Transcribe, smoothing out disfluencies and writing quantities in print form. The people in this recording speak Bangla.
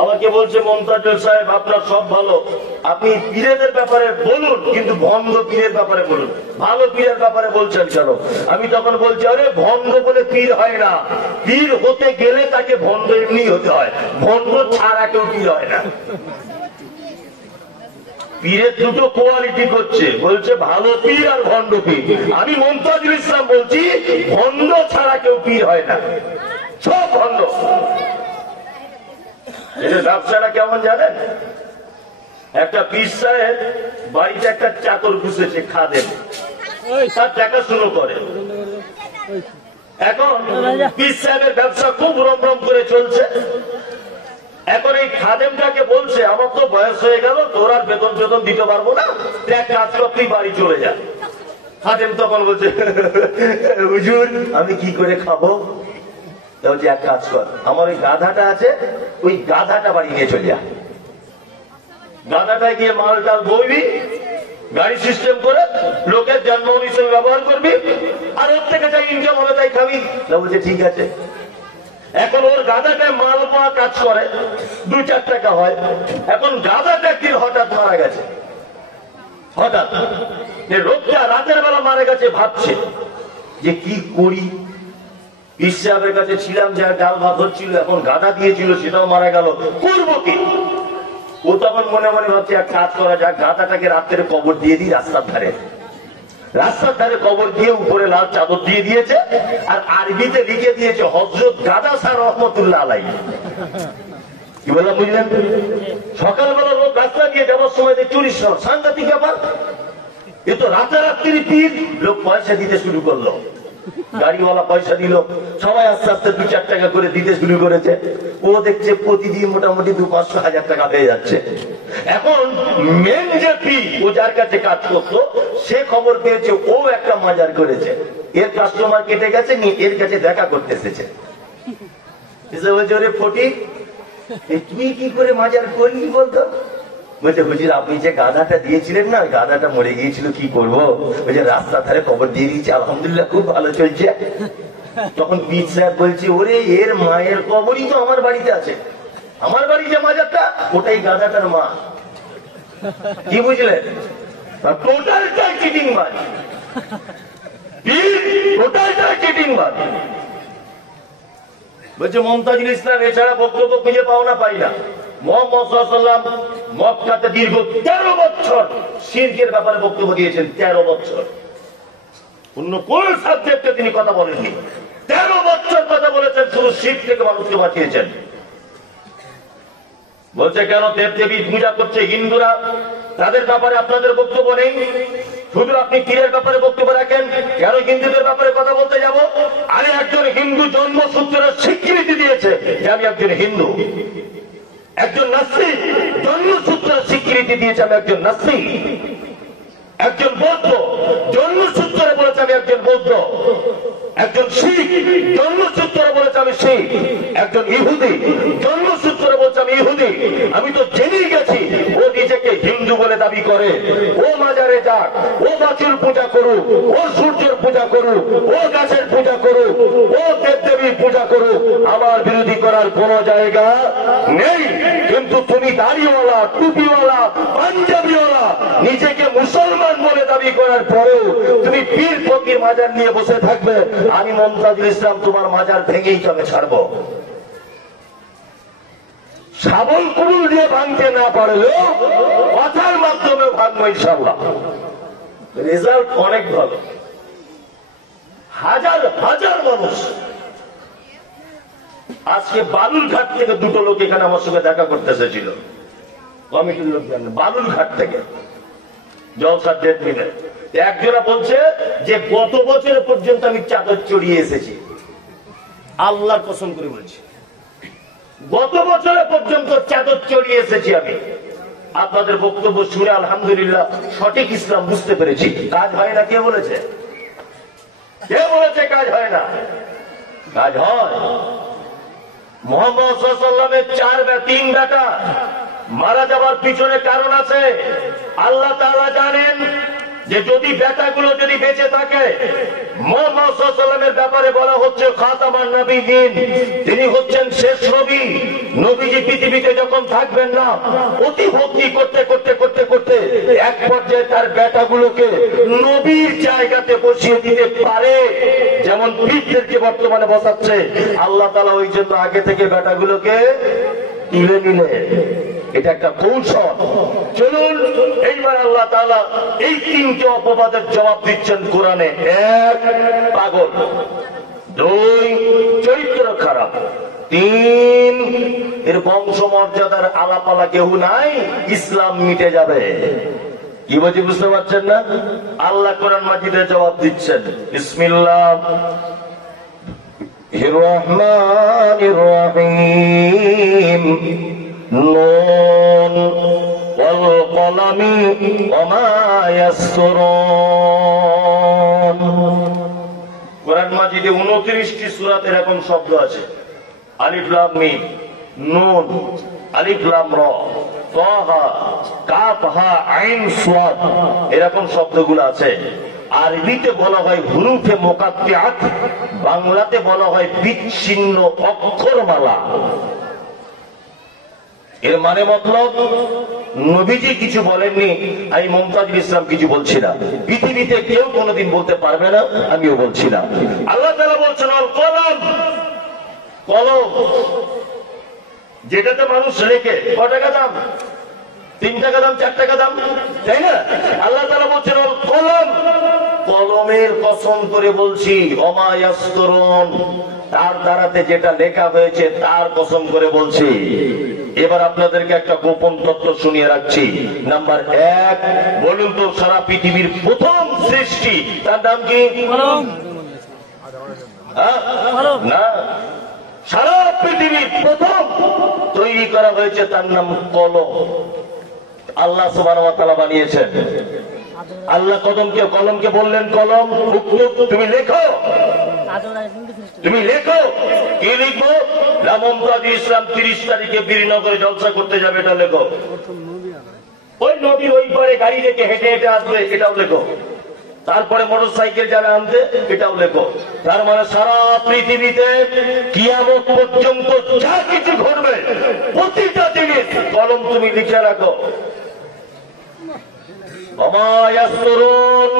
আমাকে বলছে মমতাজুল সাহেব আপনার সব ভালো, আপনি পীরেদের ব্যাপারে বলুন কিন্তু ভণ্ড পীরের ব্যাপারে বলুন, ভালো পীরের ব্যাপারে বলছেন কেন? আমি তখন বলছি আরে ভণ্ড বলে পীর হয় না, পীর হতে গেলে তাকে ভণ্ড এমনি হতে হয়, ভণ্ড ছাড়া কেউ পীর হয় না। পীরের দুটো কোয়ালিটি করছে, বলছে ভালো পীর আর ভণ্ড পীর। আমি মমতাজুল ইসলাম বলছি ভণ্ড ছাড়া কেউ পীর হয় না, সব ভণ্ড। এটা ব্যবসাটা কেমন জানেন? একটা পীর সাহেব বাড়িতে একটা চাকর ঘুষেছে, খাদেম, তার দেখাশুনো করে। এখন পীর সাহেবের ব্যবসা খুব রমরম করে চলছে। এখন এই খাদেমটাকে বলছে আমার তো বয়স হয়ে গেল, তোর আর বেতন বেতন দিতে পারবো না, এক কাজ কর তুই বাড়ি চলে যা। খাদেম তখন বলছে হুজুর আমি কি করে খাবো? বলছে এক কাজ কর, আমার ওই গাধাটা আছে, ওই গাধাটা বাড়ি নিয়ে চলে যা। গাধাটায় গিয়ে মাল টাল বইবি, গাড়ি সিস্টেম করে লোকের যানবাহন হিসেবে ব্যবহার করবি, আর ওর থেকে যাই ইনকাম হবে তাই খাবি। বলছে ঠিক আছে। এখন ওর গাধাটায় মাল পাওয়া কাজ করে, 2-4 টাকা হয়। এখন গাধাটা একদিন হঠাৎ মারা গেছে, হঠাৎ রোগটা রাতের বেলা মারা গেছে। ভাবছে যে কি করি, পীর সাহেবের কাছে ছিলাম যা ডাল ভাত হচ্ছিল, এখন গাধা দিয়েছিল সেটাও মারা গেল, করবো কি? ও তখন মনে মনে ভাবছে এক কাজ করা যাক, গাধাটাকে রাত্রে কবর দিয়ে দিই রাস্তার ধারে। রাস্তার ধারে কবর দিয়ে উপরে লাল চাদর দিয়ে দিয়েছে, আর আরবিতে লিখে দিয়েছে হযরত গাদা স্যার রহমতুল্লাহ আলাইহি। কি বললাম বুঝলেন? সকালবেলা লোক রাস্তা দিয়ে যাওয়ার সময় চুরি, সাংঘাতিক ব্যাপার। এ তো রাতারাত্রি পীর। লোক পয়সা দিতে শুরু করলো, গাড়িওয়ালা পয়সা দিল, সবাই আস্তে আস্তে 2-4 টাকা করে দিতে শুরু করেছে। ও দেখছে প্রতিদিন মোটামুটি 200-500 টাকা হয়ে যাচ্ছে। এখন মেন যে পীর, ও যার কাছে কাজ করতো, সে খবর পেয়েছে ও একটা মাজার করেছে, এর কাস্টমার কেটে গেছে, নিয়ে এর কাছে দেখা করতে এসেছে। ফটিক তুই কি করে মাজার করলি বলতো? বলছে হুজুর আপনি যে গাধাটা দিয়েছিলেন না, গাধাটা মরে গিয়েছিল, কি করবো? বলছে রাস্তা ধারে কবর দিয়ে দিয়েছি, আলহামদুলিল্লাহ খুব ভালো চলছে। তখন পীর সাহেব বলছে ওরে এর মায়ের কবরই তো আমার বাড়িতে আছে, আমার বাড়ি যে মাজারটা ওটাই গাধাটার মা। কি বুঝলেন? টোটালটাই চিটিং বাজ, টোটালটাই চিটিং বাজ। বলছে মমতাজুল ইসলাম এছাড়া বক্তব্য খুঁজে পাও না? পাই না। মুহাম্মদ সাল্লাল্লাহু আলাইহি ওয়াসাল্লাম মক্কাতে দীর্ঘ 13 বছর শিরকের ব্যাপারে বক্তব্য দিয়েছেন। 13 বছর অন্য কোন সাবজেক্টে তিনি কথা বলেননি। 13 বছর কথা বলেছেন, শুধু শিরক থেকে মানুষকে বাঁচিয়েছেন। বলছে কেন দেবদেবী পূজা করছে হিন্দুরা, তাদের ব্যাপারে আপনাদের বক্তব্য নেই, শুধু আপনি পীরের ব্যাপারে বক্তব্য রাখেন, কেন হিন্দুদের ব্যাপারে কথা বলতে যাব? আরে একজন হিন্দু জন্মসূত্রের স্বীকৃতি দিয়েছে যে আমি একজন হিন্দু। একজন নাস্তিক জন্মসূত্রের স্বীকৃতি দিয়েছে আমি একজন নাস্তিক। একজন বৌদ্ধ জন্মসূত্রে বলেছে আমি একজন বৌদ্ধ। একজন শিখ জন্মসূত্রে বলেছে আমি শিখ। একজন ইহুদি জন্মসূত্রে বলছে আমি ইহুদি। আমি তো জেনেই গেছি ও নিজেকে হিন্দু বলে দাবি করে। ও মাজারে যাক, ও বাছুর পূজা করুক, ও সূর্যের পূজা করুক, ও গাছের পূজা করুক, ও দেবদেবীর পূজা করুক, আমার বিরোধী করার কোন জায়গা নেই। কিন্তু তুমি দাড়িওয়ালা, টুপিওয়ালা, পাঞ্জাবিওয়ালা, নিজেকে মুসলমান বলে দাবি করার পরেও তুমি পীর ফকির মাজার নিয়ে বসে থাকবে। আমি মমতাজুল ইসলাম তোমার মাজার ভেঙেই তবে ছাড়বো। শাবল কুবুল দিয়ে ভাঙতে না পারলেও কথার মাধ্যমে ভাঙবো ইনশাআল্লাহ। রেজাল্ট অনেক ভালো। হাজার হাজার মানুষ আজকে বালুরঘাট থেকে 2টো লোক এখানে আমার সঙ্গে দেখা করতে এসেছিল, কমিটির লোক জানেন, বালুরঘাট থেকে জলসার ডেট মিলে। একজনা বলছে যে গত বছর পর্যন্ত আমি চাদর চড়িয়ে এসেছি, আল্লাহর কসম করে বলছি গত বছর পর্যন্ত চাদর চড়িয়ে এসেছি আমি। আপনাদের বক্তব্য শুনে আলহামদুলিল্লাহ সঠিক ইসলাম বুঝতে পেরেছি। কাজ হয় না কে বলেছে? কে বলেছে কাজ হয় না? কাজ হয়। মুহাম্মদ সাল্লাল্লাহু আলাইহি ওয়াসাল্লামের 3 বেটা মারা যাবার পিছনে কারণ আছে। আল্লাহ তাআলা জানেন যে যদি বেটাগুলো যদি বেঁচে থাকে, মুহাম্মদ সাল্লাল্লাহু আলাইহি ওয়াসাল্লামের ব্যাপারে বলা হচ্ছে খাতামান নবীয়িন, তিনি হচ্ছেন শেষ নবী। নবীজি পৃথিবীতে যখন যখন থাকবেন না, অতি ভক্তি করতে করতে করতে করতে এক পর্যায়ে তার বেটাগুলোকে নবীর জায়গাতে বসিয়ে দিতে পারে, যেমন পীরদেরকে বর্তমানে বসাচ্ছে। আল্লাহ তাআলা ওই জন্য আগে থেকে বেটাগুলোকে তুলে নিলেন। এটা একটা কৌশল। চলুন এইবার আল্লাহ তাআলা এই তিনটে অপবাদের জবাব দিচ্ছেন কোরআনে। এক, পাগল। দুই, চরিত্র খারাপ। তিন, এর বংশমর্যাদার আলাপালা কেউ নাই, ইসলাম মিটে যাবে। কি বলছি বুঝতে পারছেন না? আল্লাহ কোরআন মাজিদে জবাব দিচ্ছেন। বিসমিল্লাহির রহমানির রহিম। নুন ওয়াল কলামি ওয়া মা ইয়াসতুরুন। কোরআন মাজিদে 29টি সূরাতে এরকম শব্দ আছে। আলিফ লাম মিম, নুন, আলিফ লাম র, তাহা, কাফ হা আইন সাদ, এরকম শব্দগুলো আছে। আরবিতে বলা হয় হুরুফে মুকাত্তিআত, বাংলাতে বলা হয় বিচ্ছিন্ন অক্ষরমালা। এর মানে মতলব নবীজি কিছু বলেননি, আমি মুমতাজুল ইসলাম কিছু বলছি না, পৃথিবীতে কেউ কোনোদিন বলতে পারবে না, আমিও বলছি না। আল্লাহ তাআলা বলছেন আল কলম, কলম যেটাতে মানুষ লেখে। ক টাকা দাম? 3 টাকা দাম, 4 টাকা দাম, তাই না? আল্লাহ তাআলা বলছেন আল কলম, কলমের কসম করে বলছি, ওমা ইয়াসতুরুন, তার দ্বারাতে যেটা লেখা হয়েছে তার কসম করে বলছি। এবার আপনাদেরকে একটা গোপন তত্ত্ব শুনিয়ে রাখছি। নাম্বার 1, বলুন তো সারা পৃথিবীর প্রথম সৃষ্টি তার নাম কি? না, সারা পৃথিবীর প্রথম তৈরি করা হয়েছে তার নাম কলম। আল্লাহ সুবহানাহু ওয়া তাআলা বানিয়েছেন। আল্লাহ কলমকে বললেন, কলম তুমি লেখো, তুমি লেখো। কি লিখবো? মুমতাজুল ইসলাম 30 তারিখে বীরনগরে জলসা করতে যাবে, এটা লেখো। ওই নদীর ওই পারে গাড়ি রেখে হেঁটে হেঁটে আসবে, এটাও লেখো। তারপরে মোটর সাইকেল যারা আনতে, এটাও লেখো। তার মানে সারা পৃথিবীতে কিয়ামত পর্যন্ত যা কিছু ঘটবে প্রতিটা জিনিস কলম তুমি লিখে রাখো। ওমা ইয়াসতুরুন।